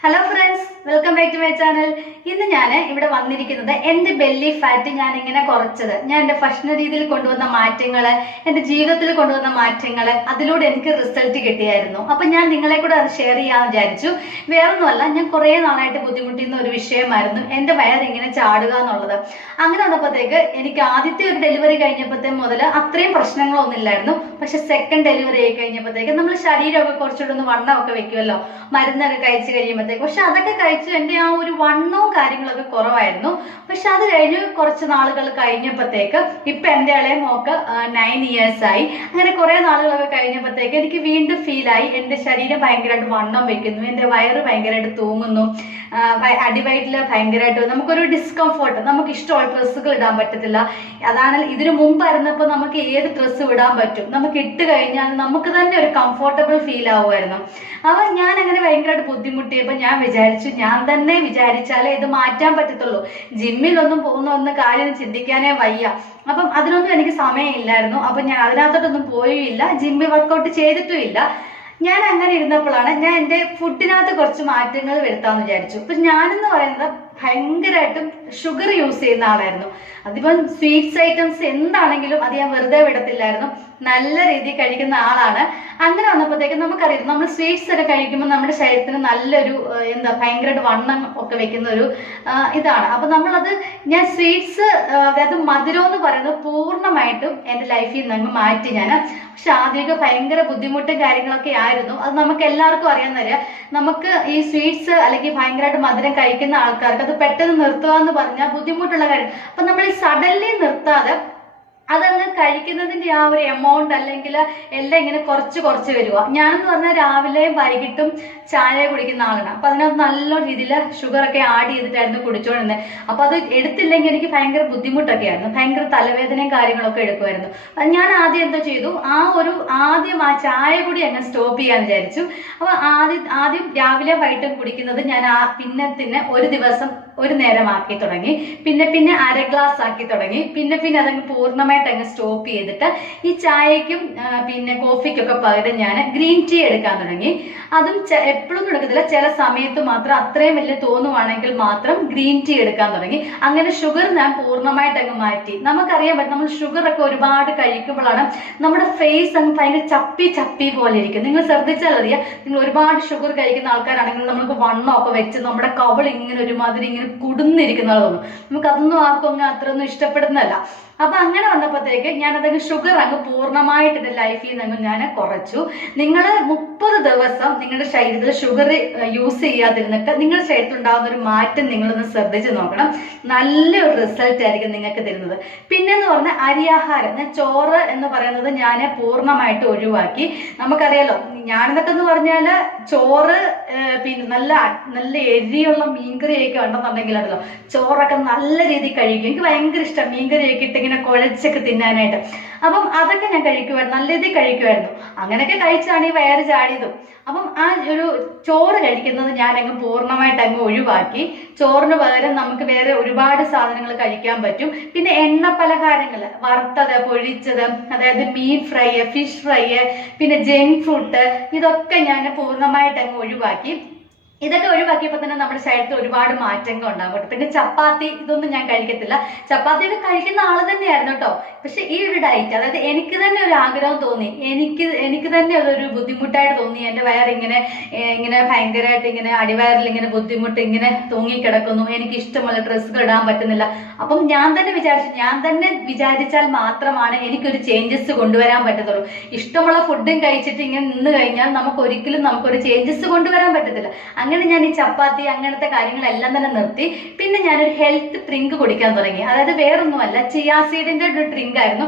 Hello friends. Friends welcome back to my channel ഇന്ന് ഞാൻ ഇവിടെ വന്നിരിക്കുന്നത് എന്റെ ബെല്ലി ഫാറ്റ് ഞാൻ ഇങ്ങനെ കുറച്ചത്. ഞാൻ എന്റെ ഭക്ഷണ രീതിയിൽ കൊണ്ടുവന്ന മാറ്റങ്ങൾ എന്റെ ജീവിതത്തിൽ കൊണ്ടുവന്ന മാറ്റങ്ങൾ അതിലൂടെ എനിക്ക് റിസൾട്ട് കിട്ടിയായിരുന്നു. അപ്പൊ ഞാൻ നിങ്ങളെ കൂടെ അത് ഷെയർ ചെയ്യാമെന്ന് വിചാരിച്ചു. വേറൊന്നുമല്ല ഞാൻ കുറേ നാളായിട്ട് ബുദ്ധിമുട്ടിയുന്ന ഒരു വിഷയമായിരുന്നു എന്റെ ഇങ്ങനെ ചാടുക എന്നുള്ളത്. അങ്ങനെ വന്നപ്പോഴത്തേക്ക് എനിക്ക് ആദ്യത്തെ ഒരു ഡെലിവറി കഴിഞ്ഞപ്പോഴത്തേ മുതൽ അത്രയും പ്രശ്നങ്ങളൊന്നും ഇല്ലായിരുന്നു. പക്ഷെ സെക്കൻഡ് ഡെലിവറി ആയി കഴിഞ്ഞപ്പോഴത്തേക്ക് നമ്മൾ ശരീരമൊക്കെ കുറച്ചുകൂടെ ഒന്ന് വണ്ണമൊക്കെ വെക്കുമല്ലോ. മരുന്നൊക്കെ കഴിച്ച് കഴിയുമ്പോഴത്തേക്ക്. പക്ഷെ അതൊക്കെ കഴിച്ച് എന്റെ ആ ഒരു വണ്ണവും കാര്യങ്ങളൊക്കെ കുറവായിരുന്നു. പക്ഷെ അത് കഴിഞ്ഞ് കുറച്ച് നാളുകൾ കഴിഞ്ഞപ്പോഴത്തേക്ക് ഇപ്പൊ എന്റെ ഇളയ മോക്ക് നയൻ ഇയേഴ്സ് ആയി. അങ്ങനെ കുറേ നാളുകളൊക്കെ കഴിഞ്ഞപ്പോഴത്തേക്ക് എനിക്ക് വീണ്ടും ഫീൽ ആയി. എന്റെ ശരീരം ഭയങ്കരമായിട്ട് വണ്ണം വെക്കുന്നു. എന്റെ വയറ് ഭയങ്കരമായിട്ട് തൂങ്ങുന്നു. അടിവയറ്റിൽ ഭയങ്കരമായിട്ട് നമുക്കൊരു ഡിസ്കംഫോർട്ട് നമുക്ക് ഇഷ്ടമുള്ള ഡ്രസ്സുകൾ ഇടാൻ പറ്റത്തില്ല. അതാണ് ഇതിനു മുമ്പായിരുന്നപ്പോൾ നമുക്ക് ഏത് ഡ്രസ്സ് ഇടാൻ പറ്റും? നമുക്ക് ഇട്ട് കഴിഞ്ഞാൽ നമുക്ക് തന്നെ ഒരു കംഫോർട്ടബിൾ ഫീൽ ആവുമായിരുന്നു. അപ്പൊ ഞാൻ അങ്ങനെ ഭയങ്കരമായിട്ട് ബുദ്ധിമുട്ടിയപ്പോൾ ഞാൻ വിചാരിച്ചു ഞാൻ തന്നെ വിചാരിച്ചാലേ ഇത് മാറ്റാൻ പറ്റത്തുള്ളൂ. ജിമ്മിലൊന്നും പോകുന്ന ഒന്ന് കാര്യം ചിന്തിക്കാനേ വയ്യ. അപ്പം അതിനൊന്നും എനിക്ക് സമയമില്ലായിരുന്നു. അപ്പം ഞാൻ അതിനകത്തോട്ടൊന്നും പോയില്ല. ജിമ്മിൽ വർക്കൗട്ട് ചെയ്തിട്ടും ഇല്ല ഞാൻ അങ്ങനെ ഇരുന്നപ്പോഴാണ് ഞാൻ എന്റെ ഫുഡിനകത്ത് കുറച്ച് മാറ്റങ്ങൾ വരുത്താമെന്ന് വിചാരിച്ചു. ഇപ്പൊ ഞാനെന്ന് പറയുന്നത് ഭയങ്കരമായിട്ടും ഷുഗർ യൂസ് ചെയ്യുന്ന ആളായിരുന്നു. അതിപ്പം സ്വീറ്റ്സ് ഐറ്റംസ് എന്താണെങ്കിലും അത് ഞാൻ വെറുതെ വിടത്തില്ലായിരുന്നു. നല്ല രീതിയിൽ കഴിക്കുന്ന ആളാണ്. അങ്ങനെ വന്നപ്പോഴത്തേക്ക് നമുക്കറിയാം നമ്മൾ സ്വീറ്റ്സ് ഒക്കെ കഴിക്കുമ്പോൾ നമ്മുടെ ശരീരത്തിന് നല്ലൊരു എന്താ ഭയങ്കരമായിട്ട് വണ്ണം ഒക്കെ വെക്കുന്ന ഒരു ഇതാണ്. അപ്പൊ നമ്മളത് ഞാൻ സ്വീറ്റ്സ് അതായത് മധുരം എന്ന് പറയുന്നത് പൂർണമായിട്ടും എന്റെ ലൈഫിൽ നിന്ന് അങ്ങ് മാറ്റി ഞാൻ. പക്ഷെ ആദ്യമൊക്കെ ഭയങ്കര ബുദ്ധിമുട്ടും കാര്യങ്ങളൊക്കെ ആയിരുന്നു. അത് നമുക്ക് എല്ലാവർക്കും അറിയാവുന്നറിയാം നമുക്ക് ഈ സ്വീറ്റ്സ് അല്ലെങ്കിൽ ഭയങ്കരമായിട്ട് മധുരം കഴിക്കുന്ന ആൾക്കാർക്ക് അത് പെട്ടെന്ന് നിർത്തുക എന്ന് പറഞ്ഞാൽ ബുദ്ധിമുട്ടുള്ള കാര്യം. അപ്പൊ നമ്മൾ ഈ സഡൻലി നിർത്താതെ അതങ്ങ് കഴിക്കുന്നതിന്റെ ആ ഒരു എമൗണ്ട് അല്ലെങ്കിൽ എല്ലാം ഇങ്ങനെ കുറച്ച് കുറച്ച് വരിക ഞാനെന്ന് പറഞ്ഞാൽ രാവിലെയും വൈകിട്ടും ചായ കുടിക്കുന്ന ആളാണ്. അപ്പൊ അതിനകത്ത് നല്ല രീതിയിൽ ഷുഗർ ഒക്കെ ആഡ് ചെയ്തിട്ടായിരുന്നു കുടിച്ചോണ്ടിരുന്നത് അപ്പൊ അത് എടുത്തില്ലെങ്കിൽ എനിക്ക് ഭയങ്കര ബുദ്ധിമുട്ടൊക്കെ ആയിരുന്നു ഭയങ്കര തലവേദനയും കാര്യങ്ങളൊക്കെ എടുക്കുമായിരുന്നു ഞാൻ ആദ്യം എന്താ ചെയ്തു? ആ ഒരു ആദ്യം ആ ചായ കൂടി അങ്ങ് സ്റ്റോപ്പ് ചെയ്യാൻ വിചാരിച്ചു. അപ്പൊ ആദ്യം ആദ്യം രാവിലെ വൈകിട്ടും കുടിക്കുന്നത് ഞാൻ ആ പിന്നെ പിന്നെ ഒരു ദിവസം ഒരു നേരം ആക്കി തുടങ്ങി. പിന്നെ പിന്നെ അര ഗ്ലാസ് ആക്കി തുടങ്ങി. പിന്നെ പിന്നെ അതങ്ങ് പൂർണമായിട്ട് അങ്ങ് സ്റ്റോപ്പ് ചെയ്തിട്ട് ഈ ചായക്കും പിന്നെ പിന്നെ കോഫിക്കൊക്കെ പകരം ഞാൻ ഗ്രീൻ ടീ എടുക്കാൻ തുടങ്ങി. അതും എപ്പോഴും എടുക്കത്തില്ല. ചില സമയത്ത് മാത്രം അത്രയും വലിയ തോന്നുവാണെങ്കിൽ മാത്രം ഗ്രീൻ ടീ എടുക്കാൻ തുടങ്ങി. അങ്ങനെ ഷുഗർ ഞാൻ പൂർണമായിട്ട് അങ്ങ് മാറ്റി. നമുക്കറിയാൻ പറ്റും നമ്മൾ ഷുഗർ ഒക്കെ ഒരുപാട് കഴിക്കുമ്പോഴാണ് നമ്മുടെ ഫേസ് അങ്ങ് ഭയങ്കര ചപ്പി ചപ്പി പോലെ ഇരിക്കും. നിങ്ങൾ ശ്രദ്ധിച്ചാൽ അറിയാം നിങ്ങൾ ഒരുപാട് ഷുഗർ കഴിക്കുന്ന ആൾക്കാരാണെങ്കിൽ നമുക്ക് വണ്ണമൊക്കെ വെച്ച് നമ്മുടെ കവൾ ഇങ്ങനെ ഒരുമാതിരി ഇങ്ങനെ കുടുന്നിരിക്കുന്നത് തോന്നും നമുക്ക് അതൊന്നും ആർക്കും അങ്ങ് അത്രയൊന്നും ഇഷ്ടപ്പെടുന്നതല്ല. അപ്പൊ അങ്ങനെ വന്നപ്പോഴത്തേക്ക് ഞാൻ അതങ്ങ് ഷുഗർ അങ്ങ് പൂർണമായിട്ട് എന്റെ ലൈഫിൽ നിന്ന് അങ്ങ് ഞാൻ കുറച്ചു. നിങ്ങൾ മുപ്പത് ദിവസം നിങ്ങളുടെ ശരീരത്തിൽ ഷുഗർ യൂസ് ചെയ്യാതിരുന്നിട്ട് നിങ്ങളുടെ ശരീരത്തിൽ ഉണ്ടാകുന്ന ഒരു മാറ്റം നിങ്ങളൊന്ന് ശ്രദ്ധിച്ച് നോക്കണം. നല്ലൊരു റിസൾട്ട് ആയിരിക്കും നിങ്ങൾക്ക് തരുന്നത്. പിന്നെ എന്ന് പറഞ്ഞാൽ അരിയാഹാരം ഞാൻ ചോറ് എന്ന് പറയുന്നത് ഞാൻ പൂർണമായിട്ട് ഒഴിവാക്കി. നമുക്കറിയാലോ ഞാനെന്നൊക്കെ എന്ന് പറഞ്ഞാൽ ചോറ് പിന്നെ നല്ല നല്ല എരിയുള്ള മീൻകറിയൊക്കെ ഉണ്ടെന്നുണ്ടെങ്കിലല്ലോ ചോറൊക്കെ നല്ല രീതിയിൽ കഴിക്കും. എനിക്ക് ഭയങ്കര ഇഷ്ടം മീൻകറിയൊക്കെ ഇട്ട് ഇങ്ങനെ കുഴച്ചൊക്കെ തിന്നാനായിട്ട്. അപ്പം അതൊക്കെ ഞാൻ കഴിക്കുമായിരുന്നു നല്ല രീതിയിൽ കഴിക്കുമായിരുന്നു അങ്ങനെയൊക്കെ കഴിച്ചാണ് ഈ വയറ് ചാടിയതും. അപ്പം ആ ഒരു ചോറ് കഴിക്കുന്നത് ഞാൻ അങ്ങ് പൂർണമായിട്ട് അങ്ങ് ഒഴിവാക്കി. ചോറിന് പകരം നമുക്ക് വേറെ ഒരുപാട് സാധനങ്ങൾ കഴിക്കാൻ പറ്റും. പിന്നെ എണ്ണ പലഹാരങ്ങൾ വറുത്തത് പൊഴിച്ചത് അതായത് മീൻ ഫ്രൈ ഫിഷ് ഫ്രൈ പിന്നെ ജങ്ക് ഫുഡ് ഇതൊക്കെ ഞാൻ പൂർണമായിട്ട് അങ്ങ് ഒഴിവാക്കി. ഇതൊക്കെ ഒഴിവാക്കിയപ്പോൾ തന്നെ നമ്മുടെ ശരീരത്തിൽ ഒരുപാട് മാറ്റങ്ങൾ ഉണ്ടാകും പിന്നെ ചപ്പാത്തി ഇതൊന്നും ഞാൻ കഴിക്കത്തില്ല. ചപ്പാത്തിയൊക്കെ കഴിക്കുന്ന ആൾ തന്നെയായിരുന്നു കേട്ടോ. പക്ഷെ ഈ ഒരു ഡയറ്റ് അതായത് എനിക്ക് തന്നെ ഒരു ആഗ്രഹം തോന്നി. എനിക്ക് എനിക്ക് തന്നെ അതൊരു ബുദ്ധിമുട്ടായിട്ട് തോന്നി. എന്റെ വയറിങ്ങനെ ഇങ്ങനെ ഭയങ്കരമായിട്ട് ഇങ്ങനെ അടിവയറിൽ ഇങ്ങനെ ബുദ്ധിമുട്ട് ഇങ്ങനെ തൂങ്ങിക്കിടക്കുന്നു. എനിക്ക് ഇഷ്ടമുള്ള ഡ്രസ്സുകൾ ഇടാൻ പറ്റുന്നില്ല. അപ്പം ഞാൻ തന്നെ വിചാരിച്ചു ഞാൻ തന്നെ വിചാരിച്ചാൽ മാത്രമാണ് എനിക്കൊരു ചേഞ്ചസ് കൊണ്ടുവരാൻ പറ്റത്തുള്ളൂ. ഇഷ്ടമുള്ള ഫുഡും കഴിച്ചിട്ട് ഇങ്ങനെ നിന്ന് കഴിഞ്ഞാൽ നമുക്ക് ഒരിക്കലും നമുക്കൊരു ചേഞ്ചസ് കൊണ്ടുവരാൻ പറ്റത്തില്ല. അങ്ങനെ ഞാൻ ഈ ചപ്പാത്തി അങ്ങനത്തെ കാര്യങ്ങളെല്ലാം തന്നെ നിർത്തി. പിന്നെ ഞാനൊരു ഹെൽത്ത് ഡ്രിങ്ക് കുടിക്കാൻ തുടങ്ങി. അതായത് വേറൊന്നുമല്ല ചിയാസീഡിന്റെ ഒരു ഡ്രിങ്ക് ആയിരുന്നു.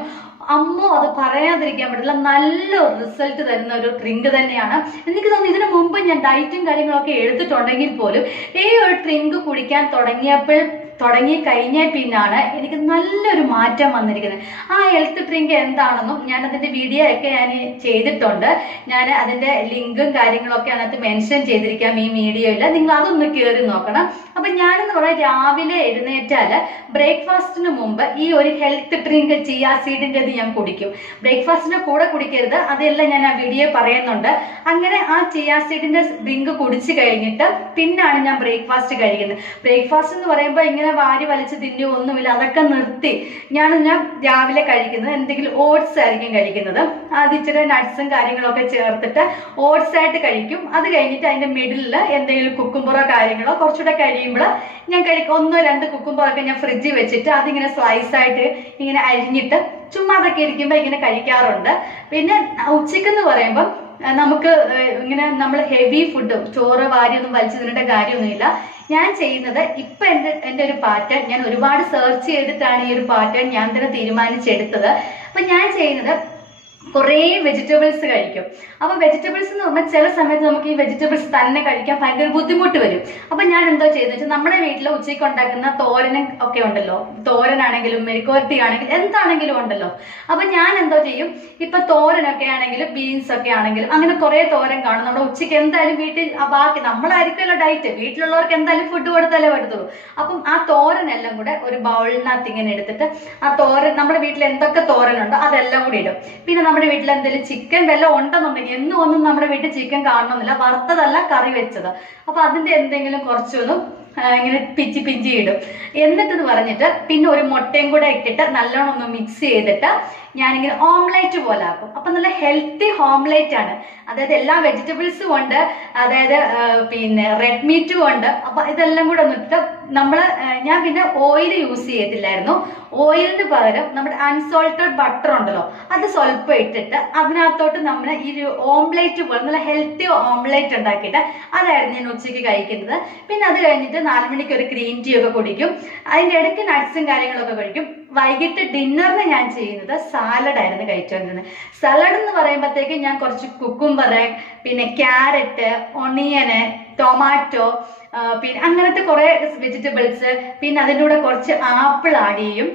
അമ്മോ അത് പറയാതിരിക്കാൻ പറ്റില്ല. നല്ല റിസൾട്ട് തരുന്ന ഒരു ഡ്രിങ്ക് തന്നെയാണ്. എനിക്ക് തോന്നുന്നു ഇതിനു മുമ്പ് ഞാൻ ഡയറ്റും കാര്യങ്ങളൊക്കെ എടുത്തിട്ടുണ്ടെങ്കിൽ പോലും ഈ ഒരു ഡ്രിങ്ക് കുടിക്കാൻ തുടങ്ങിയപ്പോൾ തുടങ്ങി കഴിഞ്ഞ പിന്നാണ് എനിക്ക് നല്ലൊരു മാറ്റം വന്നിരിക്കുന്നത്. ആ ഹെൽത്ത് ഡ്രിങ്ക് എന്താണെന്നും ഞാൻ അതിന്റെ വീഡിയോ ഒക്കെ ഞാൻ ചെയ്തിട്ടുണ്ട്. ഞാൻ അതിന്റെ ലിങ്കും കാര്യങ്ങളൊക്കെ അതിനകത്ത് മെൻഷൻ ചെയ്തിരിക്കാം ഈ വീഡിയോയിൽ നിങ്ങൾ അതൊന്ന് കയറി നോക്കണം. അപ്പൊ ഞാനെന്ന് പറയാം രാവിലെ എഴുന്നേറ്റാൽ ബ്രേക്ക്ഫാസ്റ്റിന് മുമ്പ് ഈ ഒരു ഹെൽത്ത് ഡ്രിങ്ക് ചിയാ സീഡിന്റെത് ഞാൻ കുടിക്കും. ബ്രേക്ക്ഫാസ്റ്റിന്റെ കൂടെ കുടിക്കരുത്. അതെല്ലാം ഞാൻ ആ വീഡിയോ പറയുന്നുണ്ട്. അങ്ങനെ ആ ചിയാ സീഡിന്റെ ഡ്രിങ്ക് കുടിച്ചു കഴിഞ്ഞിട്ട് പിന്നാണ് ഞാൻ ബ്രേക്ക്ഫാസ്റ്റ് കഴിക്കുന്നത്. ബ്രേക്ക്ഫാസ്റ്റ് എന്ന് പറയുമ്പോൾ ഇങ്ങനെ വാരി വലിച്ച് തിന്നു ഒന്നുമില്ല. അതൊക്കെ നിർത്തി. ഞാൻ ഞാൻ രാവിലെ കഴിക്കുന്നത് എന്തെങ്കിലും ഓട്സ് ആയിരിക്കും കഴിക്കുന്നത്. അത് ഇച്ചിരി നട്ട്സും കാര്യങ്ങളൊക്കെ ചേർത്തിട്ട് ഓട്സ് ആയിട്ട് കഴിക്കും. അത് കഴിഞ്ഞിട്ട് അതിന്റെ മിഡിലിൽ എന്തെങ്കിലും കുക്കുംബറോ കാര്യങ്ങളോ കുറച്ചുകൂടെ കഴിയുമ്പോൾ ഞാൻ കഴിക്കും. ഒന്നോ രണ്ട് കുക്കുംബറൊക്കെ ഞാൻ ഫ്രിഡ്ജിൽ വെച്ചിട്ട് അതിങ്ങനെ സ്ലൈസ് ആയിട്ട് ഇങ്ങനെ അരിഞ്ഞിട്ട് ചുമ്മാ അതൊക്കെ ഇരിക്കുമ്പോൾ ഇങ്ങനെ കഴിക്കാറുണ്ട്. പിന്നെ ഉച്ചയ്ക്കെന്ന് പറയുമ്പോൾ ആ, നമുക്ക് ഇങ്ങനെ നമ്മൾ ഹെവി ഫുഡും ചോറ് വാരിയൊന്നും വലിച്ചു തിന്നേണ്ട കാര്യമൊന്നുമില്ല. ഞാൻ ചെയ്യുന്നത് ഇപ്പൊ എന്റെ എന്റെ ഒരു പാറ്റേൺ ഞാൻ ഒരുപാട് സെർച്ച് ചെയ്തിട്ടാണ് ഈ ഒരു പാറ്റേൺ ഞാൻ തന്നെ തീരുമാനിച്ചെടുത്തത്. അപ്പൊ ഞാൻ ചെയ്യുന്നത് കുറേ വെജിറ്റബിൾസ് കഴിക്കും. അപ്പൊ വെജിറ്റബിൾസ് എന്ന് പറഞ്ഞാൽ ചില സമയത്ത് നമുക്ക് ഈ വെജിറ്റബിൾസ് തന്നെ കഴിക്കാൻ ഭയങ്കര ബുദ്ധിമുട്ട് വരും. അപ്പൊ ഞാൻ എന്തോ ചെയ്യുന്നത് വെച്ചാൽ നമ്മുടെ വീട്ടിൽ ഉച്ചയ്ക്ക് ഉണ്ടാക്കുന്ന തോരനും ഒക്കെ ഉണ്ടല്ലോ. തോരനാണെങ്കിലും മെഴുക്കുവരട്ടി ആണെങ്കിലും എന്താണെങ്കിലും ഉണ്ടല്ലോ. അപ്പൊ ഞാൻ എന്തോ ചെയ്യും ഇപ്പൊ തോരനൊക്കെ ആണെങ്കിലും ബീൻസ് ഒക്കെ ആണെങ്കിലും അങ്ങനെ കുറെ തോരൻ കാണും. നമ്മുടെ ഉച്ചയ്ക്ക് എന്തായാലും വീട്ടിൽ ബാക്കി നമ്മളായിരിക്കുമല്ലോ ഡയറ്റ് വീട്ടിലുള്ളവർക്ക് എന്തായാലും ഫുഡ് കൊടുത്താലേ പറ്റത്തുള്ളൂ. അപ്പം ആ തോരനെല്ലാം കൂടെ ഒരു ബൗളിനകത്ത് ഇങ്ങനെ എടുത്തിട്ട് ആ തോരൻ നമ്മുടെ വീട്ടിൽ എന്തൊക്കെ തോരനുണ്ടോ അതെല്ലാം കൂടി ഇടും. പിന്നെ നമ്മുടെ വീട്ടിൽ എന്തെങ്കിലും ചിക്കൻ വല്ലതും ഉണ്ടെന്നുണ്ടെങ്കിൽ എന്നും ഒന്നും നമ്മുടെ വീട്ടിൽ ചിക്കൻ കാണണമെന്നില്ല. വറുത്തതല്ല കറി വെച്ചത്. അപ്പൊ അതിന്റെ എന്തെങ്കിലും കുറച്ചൊന്നും ഇങ്ങനെ പിഞ്ചി പിഞ്ചി ഇടും. എന്നിട്ടെന്ന് പറഞ്ഞിട്ട് പിന്നെ ഒരു മുട്ടയും കൂടെ ഇട്ടിട്ട് നല്ലോണം ഒന്ന് മിക്സ് ചെയ്തിട്ട് ഞാനിങ്ങനെ ഓംലേറ്റ് പോലെ ആക്കും. അപ്പൊ നല്ല ഹെൽത്തി ഓംലേറ്റ് ആണ്. അതായത് എല്ലാ വെജിറ്റബിൾസും ഉണ്ട്. അതായത് പിന്നെ റെഡ് മീറ്റും ഉണ്ട്. അപ്പൊ ഇതെല്ലാം കൂടെ ഒന്നിട്ട് നമ്മൾ ആ, ഞാൻ പിന്നെ ഓയിൽ യൂസ് ചെയ്തില്ലായിരുന്നു. ഓയിലിന് പകരം നമ്മുടെ അൺസോൾട്ടഡ് ബട്ടർ ഉണ്ടല്ലോ അത് സ്വല്പം ഇട്ടിട്ട് അതിനകത്തോട്ട് നമ്മൾ ഈ ഓംലേറ്റ് പോലെ നല്ല ഹെൽത്തി ഓംലേറ്റ് ഉണ്ടാക്കിയിട്ട് അതായിരുന്നു ഞാൻ ഉച്ചയ്ക്ക് കഴിക്കുന്നത്. പിന്നെ അത് കഴിഞ്ഞിട്ട് നാല് മണിക്ക് ഒരു ഗ്രീൻ ടീ ഒക്കെ കുടിക്കും. അതിന്റെ ഇടയ്ക്ക് നട്ട്സും കാര്യങ്ങളൊക്കെ കഴിക്കും. വൈകിട്ട് ഡിന്നറിന് ഞാൻ ചെയ്യുന്നത് സാലഡായിരുന്നു കഴിച്ചുകൊണ്ടിരുന്നത് സാലഡ് എന്ന് പറയുമ്പോഴത്തേക്ക് ഞാൻ കുറച്ച് കുക്കുംബറ് പിന്നെ ക്യാരറ്റ് ഒണിയന് ടൊമാറ്റോ പിന്നെ അങ്ങനത്തെ കുറെ വെജിറ്റബിൾസ് പിന്നെ അതിന്റെ കൂടെ കുറച്ച് ആപ്പിൾ ആഡ് ചെയ്യും.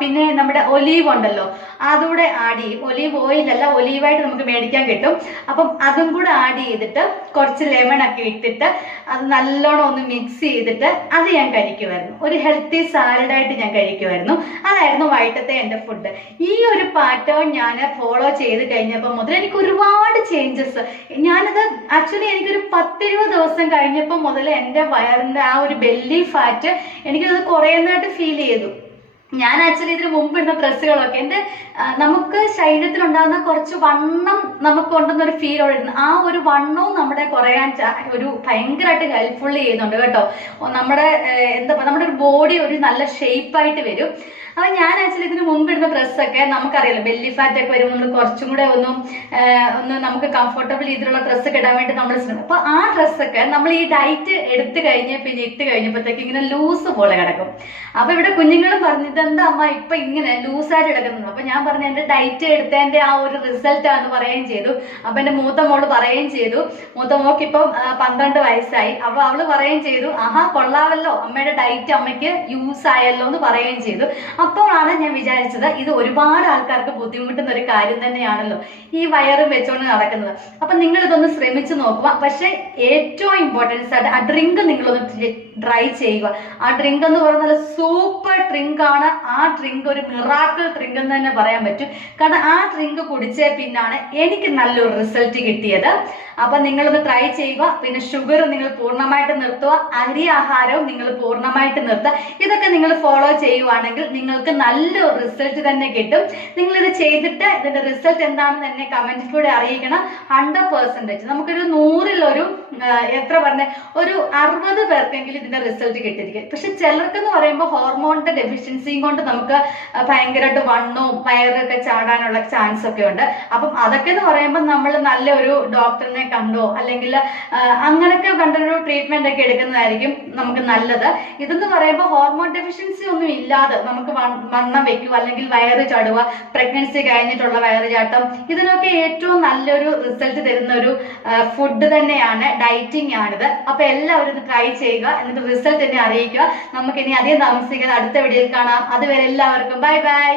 പിന്നെ നമ്മുടെ ഒലീവ് ഉണ്ടല്ലോ. അതുകൂടെ ആഡ് ചെയ്യും. ഒലീവ് ഓയിൽ അല്ല ഒലീവായിട്ട് നമുക്ക് മേടിക്കാൻ കിട്ടും. അപ്പം അതും കൂടെ ആഡ് ചെയ്തിട്ട് കുറച്ച് ലെമൺ ഒക്കെ ഇട്ടിട്ട് അത് നല്ലോണം ഒന്ന് മിക്സ് ചെയ്തിട്ട് അത് ഞാൻ കഴിക്കുമായിരുന്നു ഒരു ഹെൽത്തി സാലഡായിട്ട് ഞാൻ കഴിക്കുമായിരുന്നു അതായിരുന്നു വൈകിട്ടത്തെ എന്റെ ഫുഡ് ഈ ഒരു പാറ്റേൺ ഞാൻ ഫോളോ ചെയ്ത് കഴിഞ്ഞപ്പോൾ മുതൽ എനിക്ക് ഒരുപാട് ചേഞ്ചസ് ഞാനത് ആക്ച്വലി എനിക്കൊരു പത്തിരുപത് ദിവസം കഴിഞ്ഞപ്പോൾ മുതൽ എന്റെ വയറിന്റെ ആ ഒരു ബെല്ലി ഫാറ്റ് എനിക്കത് കുറയുന്നതായിട്ട് ഫീൽ ചെയ്തു. ഞാൻ ആക്ച്വലി ഇതിന് മുമ്പ് ഇടുന്ന ഡ്രസ്സുകളൊക്കെ എന്റെ നമുക്ക് ശരീരത്തിൽ ഉണ്ടാകുന്ന കുറച്ച് വണ്ണം നമുക്ക് ഉണ്ടെന്നൊരു ഫീൽ ഇടുന്നു. ആ ഒരു വണ്ണവും നമ്മുടെ കുറയാൻ ഒരു ഭയങ്കരമായിട്ട് ഹെൽപ്ഫുൾ ചെയ്യുന്നുണ്ട് കേട്ടോ. നമ്മുടെ എന്താ നമ്മുടെ ഒരു ബോഡി ഒരു നല്ല ഷേപ്പായിട്ട് വരും. അപ്പൊ ഞാൻ ആക്ച്വലി ഇതിന് മുമ്പ് ഇടുന്ന ഡ്രസ്സൊക്കെ നമുക്കറിയാലോ ബെല്ലി ഫാറ്റ് ഒക്കെ വരുമ്പോൾ നമ്മൾ കുറച്ചും കൂടെ ഒന്ന് ഒന്ന് നമുക്ക് കംഫർട്ടബിൾ രീതിയിലുള്ള ഡ്രസ്സൊക്കെ ഇടാൻ വേണ്ടി നമ്മൾ ശ്രമിക്കും. അപ്പൊ ആ ഡ്രസ്സൊക്കെ നമ്മൾ ഈ ഡയറ്റ് എടുത്തു കഴിഞ്ഞ് പിന്നെ ഇട്ട് കഴിഞ്ഞപ്പോഴത്തേക്ക് ഇങ്ങനെ ലൂസ് പോലെ കിടക്കും. അപ്പൊ ഇവിടെ കുഞ്ഞുങ്ങളും പറഞ്ഞു എന്താ അമ്മ ഇപ്പൊ ഇങ്ങനെ ലൂസായിട്ട് കിടക്കുന്നത്? അപ്പൊ ഞാൻ പറഞ്ഞു എന്റെ ഡയറ്റ് എടുത്തതിന്റെ ആ ഒരു റിസൾട്ട് ആണെന്ന് പറയുകയും ചെയ്തു. അപ്പൊ എന്റെ മൂത്ത മോൾ പറയുകയും ചെയ്തു. മൂത്ത മോക്ക് ഇപ്പം പന്ത്രണ്ട് വയസ്സായി. അപ്പൊ അവൾ പറയുകയും ചെയ്തു ആഹാ കൊള്ളാവല്ലോ. അമ്മയുടെ ഡയറ്റ് അമ്മയ്ക്ക് യൂസ് ആയല്ലോ എന്ന് പറയുകയും ചെയ്തു. അപ്പോഴാണ് ഞാൻ വിചാരിച്ചത് ഇത് ഒരുപാട് ആൾക്കാർക്ക് ബുദ്ധിമുട്ടുന്ന ഒരു കാര്യം തന്നെയാണല്ലോ ഈ വയറും വെച്ചോണ്ട് നടക്കുന്നത്. അപ്പൊ നിങ്ങൾ ഇതൊന്ന് ശ്രമിച്ചു നോക്കുക. പക്ഷെ ഏറ്റവും ഇമ്പോർട്ടൻസ് ആയിട്ട് ആ ഡ്രിങ്ക് നിങ്ങളൊന്ന് ട്രൈ ചെയ്യുക. ആ ഡ്രിങ്ക് എന്ന് പറയുന്നത് സൂപ്പർ ഡ്രിങ്ക് ആണ്. ആ ഡ്രിങ്ക് ഒരു മിറാക്കിൾ ഡ്രിങ്ക് എന്ന് തന്നെ പറയാൻ പറ്റും. കാരണം ആ ഡ്രിങ്ക് കുടിച്ച പിന്നാണ് എനിക്ക് നല്ലൊരു റിസൾട്ട് കിട്ടിയത്. അപ്പൊ നിങ്ങളൊന്ന് ട്രൈ ചെയ്യുക. പിന്നെ ഷുഗർ നിങ്ങൾ പൂർണമായിട്ട് നിർത്തുക. അരി ആഹാരവും നിങ്ങൾ പൂർണമായിട്ട് നിർത്തുക. ഇതൊക്കെ നിങ്ങൾ ഫോളോ ചെയ്യുവാണെങ്കിൽ നിങ്ങൾക്ക് നല്ലൊരു റിസൾട്ട് തന്നെ കിട്ടും. നിങ്ങൾ ഇത് ചെയ്തിട്ട് ഇതിന്റെ റിസൾട്ട് എന്താണെന്ന് എന്നെ കമന്റിലൂടെ അറിയിക്കണം. ഹൺഡ്രഡ് പെർസെന്റേജ് നമുക്കൊരു നൂറിലൊരു എത്ര പറഞ്ഞ ഒരു അറുപത് പേർക്കെങ്കിലും ഇതിന്റെ റിസൾട്ട് കിട്ടിയിരിക്കും. പക്ഷെ ചിലർക്ക് എന്ന് പറയുമ്പോൾ ഹോർമോണിന്റെ ഡെഫിഷ്യൻസിയും കൊണ്ട് നമുക്ക് ഭയങ്കരമായിട്ട് വണ്ണവും വയറൊക്കെ ചാടാനുള്ള ചാൻസ് ഒക്കെ ഉണ്ട്. അപ്പം അതൊക്കെ എന്ന് പറയുമ്പോൾ നമ്മൾ നല്ലൊരു ഡോക്ടറിനെ കണ്ടോ അല്ലെങ്കിൽ അങ്ങനെയൊക്കെ കണ്ടൊരു ട്രീറ്റ്മെന്റ് ഒക്കെ എടുക്കുന്നതായിരിക്കും നമുക്ക് നല്ലത്. ഇതെന്ന് പറയുമ്പോൾ ഹോർമോൺ ഡെഫിഷ്യൻസി ഒന്നും ഇല്ലാതെ നമുക്ക് വണ്ണം വെക്കുക അല്ലെങ്കിൽ വയറ് ചാടുക പ്രഗ്നൻസി കഴിഞ്ഞിട്ടുള്ള വയറ് ചാട്ടം. ഇതിനൊക്കെ ഏറ്റവും നല്ലൊരു റിസൾട്ട് തരുന്ന ഒരു ഫുഡ് തന്നെയാണ് ഡയറ്റിംഗ് ആണിത്. അപ്പൊ എല്ലാവരും ഇത് ട്രൈ ചെയ്യുക എന്നിട്ട് റിസൾട്ട് എന്നെ അറിയിക്കുക. നമുക്ക് ഇനി അധികം താമസിക്കാതെ അടുത്ത വീഡിയോയിൽ കാണാം. അതുവരെ എല്ലാവർക്കും ബൈ ബൈ